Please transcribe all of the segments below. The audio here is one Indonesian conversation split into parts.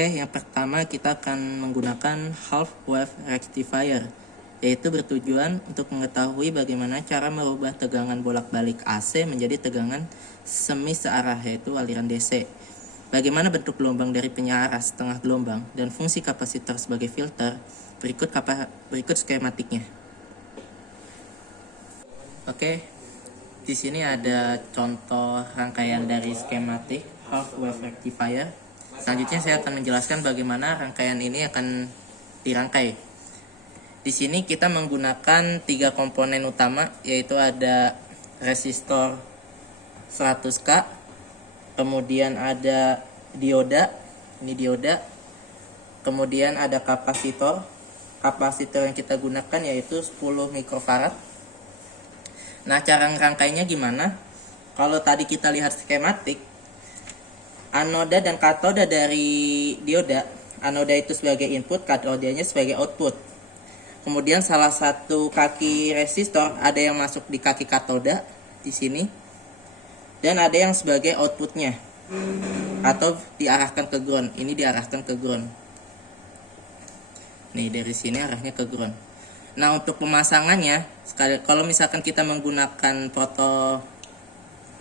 Oke, yang pertama kita akan menggunakan half wave rectifier, yaitu bertujuan untuk mengetahui bagaimana cara merubah tegangan bolak-balik AC menjadi tegangan semi searah, yaitu aliran DC. Bagaimana bentuk gelombang dari penyearah setengah gelombang dan fungsi kapasitor sebagai filter, berikut skematiknya. Oke, di sini ada contoh rangkaian dari skematik half wave rectifier. Selanjutnya saya akan menjelaskan bagaimana rangkaian ini akan dirangkai. Di sini kita menggunakan 3 komponen utama, yaitu ada resistor 100K, kemudian ada dioda, ini dioda, kemudian ada kapasitor. Kapasitor yang kita gunakan yaitu 10 mikrofarad. Nah, cara ngerangkainya gimana? Kalau tadi kita lihat skematik, anoda dan katoda dari dioda, anoda itu sebagai input, katodanya sebagai output. Kemudian salah satu kaki resistor ada yang masuk di kaki katoda di sini, dan ada yang sebagai outputnya atau diarahkan ke ground. Ini diarahkan ke ground. Nih, dari sini arahnya ke ground. Nah, untuk pemasangannya, kalau misalkan kita menggunakan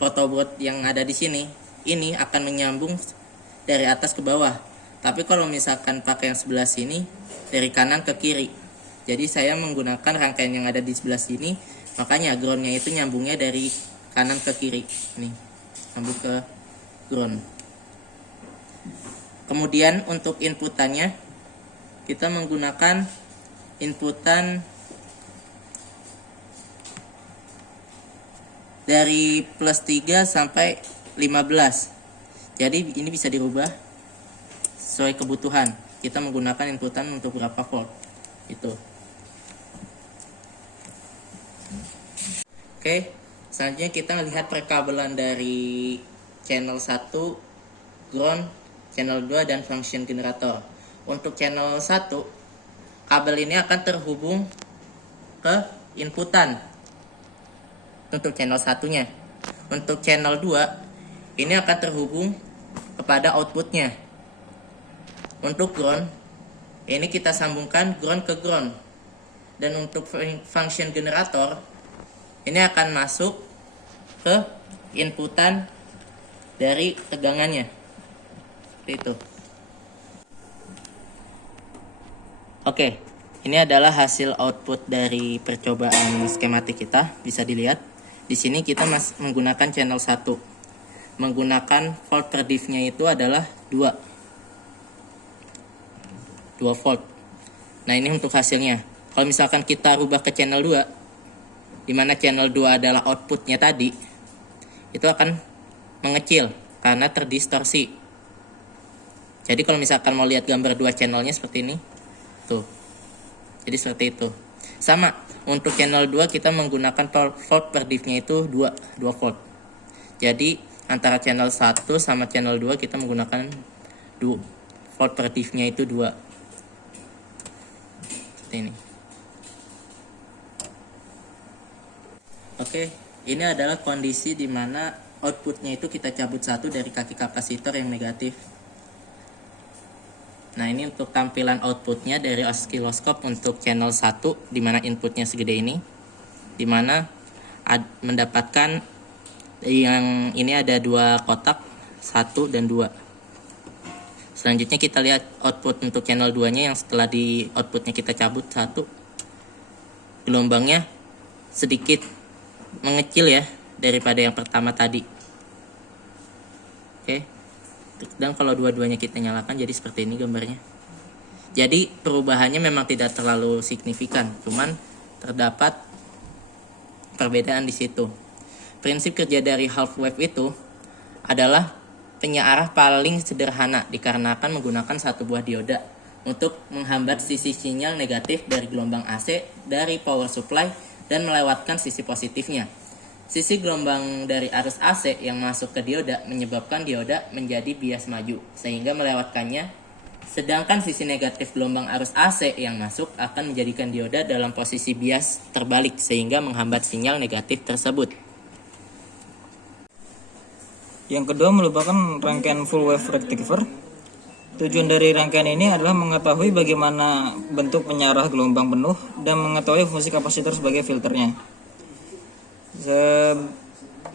protoboard yang ada di sini, ini akan menyambung dari atas ke bawah. Tapi kalau misalkan pakai yang sebelah sini, dari kanan ke kiri. Jadi saya menggunakan rangkaian yang ada di sebelah sini, makanya groundnya itu nyambungnya dari kanan ke kiri. Nih, nyambung ke ground. Kemudian untuk inputannya, kita menggunakan inputan dari plus 3 sampai 15. Jadi ini bisa dirubah sesuai kebutuhan. Kita menggunakan inputan untuk berapa volt itu. Oke, selanjutnya kita melihat perkabelan dari channel 1 ground, channel 2 dan function generator. Untuk channel 1, kabel ini akan terhubung ke inputan untuk channel 1-nya. Untuk channel 2, ini akan terhubung kepada outputnya. Untuk ground, ini kita sambungkan ground ke ground. Dan untuk function generator, ini akan masuk ke inputan dari tegangannya. Seperti itu. Oke, ini adalah hasil output dari percobaan skematik kita. Bisa dilihat. Di sini kita masih menggunakan channel 1. Menggunakan volt per diff-nya itu adalah 2 volt. Nah, ini untuk hasilnya. Kalau misalkan kita rubah ke channel 2, di mana channel 2 adalah outputnya tadi, itu akan mengecil karena terdistorsi. Jadi kalau misalkan mau lihat gambar 2 channelnya seperti ini, tuh. Jadi seperti itu. Sama, untuk channel 2 kita menggunakan volt per diff-nya itu 2 volt. Jadi antara channel 1 sama channel 2 kita menggunakan volt per diff-nya itu 2. Seperti ini. Oke, ini adalah kondisi di mana outputnya itu kita cabut 1 dari kaki kapasitor yang negatif. Nah, ini untuk tampilan outputnya dari oscilloscope untuk channel 1, di mana inputnya segede ini, di mana mendapatkan yang ini ada 2 kotak, 1 dan 2. Selanjutnya kita lihat output untuk channel 2 nya, yang setelah di outputnya kita cabut 1, gelombangnya sedikit mengecil ya daripada yang pertama tadi. Oke, dan kalau dua-duanya kita nyalakan jadi seperti ini gambarnya. Jadi perubahannya memang tidak terlalu signifikan, cuman terdapat perbedaan di situ. Prinsip kerja dari half wave itu adalah penyearah paling sederhana dikarenakan menggunakan satu buah dioda untuk menghambat sisi sinyal negatif dari gelombang AC dari power supply dan melewatkan sisi positifnya. Sisi gelombang dari arus AC yang masuk ke dioda menyebabkan dioda menjadi bias maju sehingga melewatkannya, sedangkan sisi negatif gelombang arus AC yang masuk akan menjadikan dioda dalam posisi bias terbalik sehingga menghambat sinyal negatif tersebut. Yang kedua merupakan rangkaian full wave rectifier. Tujuan dari rangkaian ini adalah mengetahui bagaimana bentuk penyarah gelombang penuh dan mengetahui fungsi kapasitor sebagai filternya.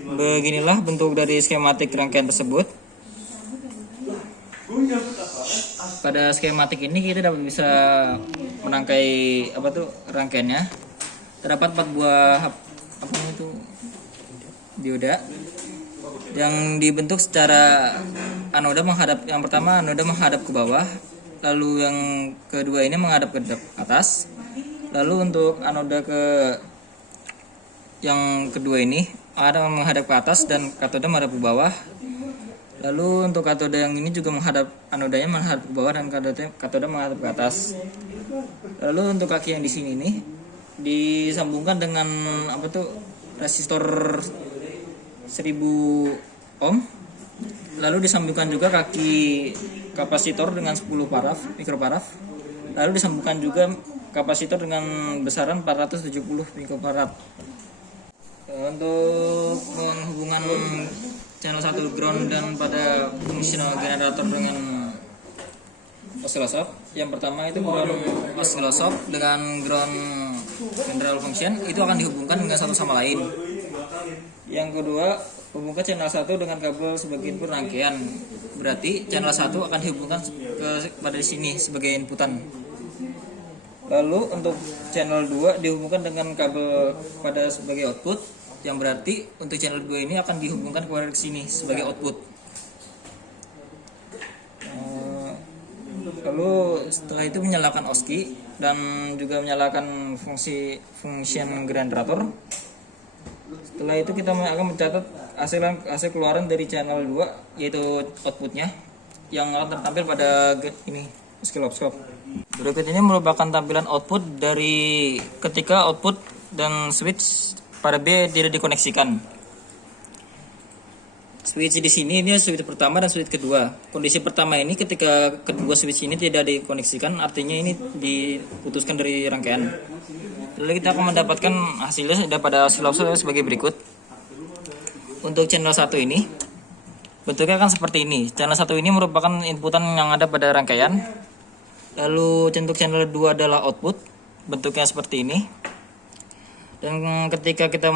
Beginilah bentuk dari skematik rangkaian tersebut. Pada skematik ini kita dapat bisa merangkai rangkaiannya. Terdapat 4 buah dioda yang dibentuk secara yang pertama anoda menghadap ke bawah, lalu yang kedua ini menghadap ke atas, lalu untuk anoda yang kedua ini ada menghadap ke atas dan katoda menghadap ke bawah, lalu untuk katoda yang ini juga anodanya menghadap ke bawah dan katoda menghadap ke atas. Lalu untuk kaki yang di sini nih disambungkan dengan resistor 1000 ohm, lalu disambungkan juga kaki kapasitor dengan 10 mikrofarad, lalu disambungkan juga kapasitor dengan besaran 470 mikrofarad. Untuk menghubungkan channel 1 ground dan pada fungsional generator dengan oscilloscope, yang pertama itu ground oscilloscope dengan ground general function itu akan dihubungkan dengan satu sama lain. Yang kedua, hubungkan channel 1 dengan kabel sebagai input rangkaian. Berarti channel 1 akan dihubungkan pada sini sebagai inputan. Lalu untuk channel 2 dihubungkan dengan kabel pada sebagai output, yang berarti untuk channel 2 ini akan dihubungkan kepada sini sebagai output. Lalu setelah itu menyalakan OSCI dan juga menyalakan function generator. Setelah itu kita akan mencatat hasil keluaran dari channel 2, yaitu outputnya yang akan tertampil pada ini oscilloscope. Berikut ini merupakan tampilan output dari ketika output dan switch pada B tidak dikoneksikan. Switch di sini ini switch pertama dan switch kedua. Kondisi pertama ini ketika kedua switch ini tidak dikoneksikan, artinya ini diputuskan dari rangkaian. Lalu kita akan mendapatkan hasilnya pada oscilloscope sebagai berikut. Untuk channel 1 ini bentuknya akan seperti ini. Channel 1 ini merupakan inputan yang ada pada rangkaian. Lalu untuk channel 2 adalah output, bentuknya seperti ini. Dan ketika kita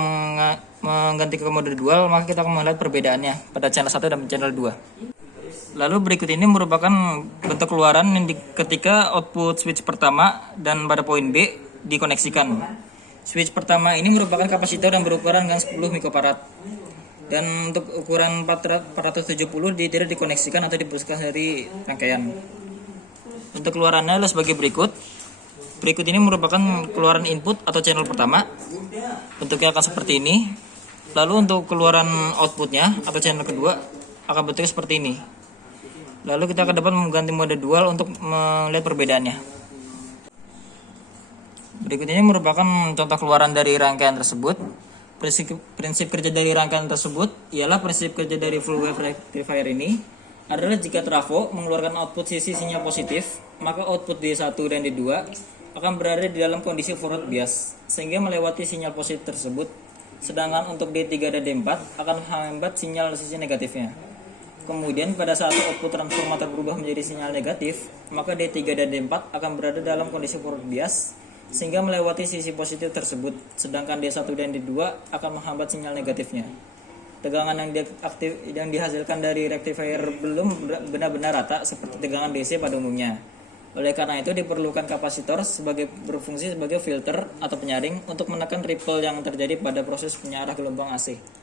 mengganti ke mode dual, maka kita akan melihat perbedaannya pada channel 1 dan channel 2. Lalu berikut ini merupakan bentuk keluaran ketika output switch pertama dan pada poin B dikoneksikan. Switch pertama ini merupakan kapasitor yang berukuran dengan 10 mikrofarad. Dan untuk ukuran 470 tidak dikoneksikan atau dipuskan dari rangkaian. Untuk keluarannya adalah sebagai berikut. Berikut ini merupakan keluaran input atau channel pertama. Bentuknya akan seperti ini. Lalu untuk keluaran outputnya atau channel kedua akan bentuknya seperti ini. Lalu kita akan dapat mengganti mode dual untuk melihat perbedaannya. Berikut ini merupakan contoh keluaran dari rangkaian tersebut. Prinsip kerja dari rangkaian tersebut ialah prinsip kerja dari full wave rectifier ini adalah jika trafo mengeluarkan output sisi sinyal positif, maka output D1 dan D2 akan berada di dalam kondisi forward bias sehingga melewati sinyal positif tersebut, sedangkan untuk D3 dan D4 akan menghambat sinyal sisi negatifnya. Kemudian pada saat output transformator berubah menjadi sinyal negatif, maka D3 dan D4 akan berada dalam kondisi forward bias sehingga melewati sisi positif tersebut, sedangkan D1 dan D2 akan menghambat sinyal negatifnya. Tegangan yang dihasilkan dari rectifier belum benar-benar rata seperti tegangan DC pada umumnya. Oleh karena itu diperlukan kapasitor berfungsi sebagai filter atau penyaring untuk menekan ripple yang terjadi pada proses penyarah gelombang AC.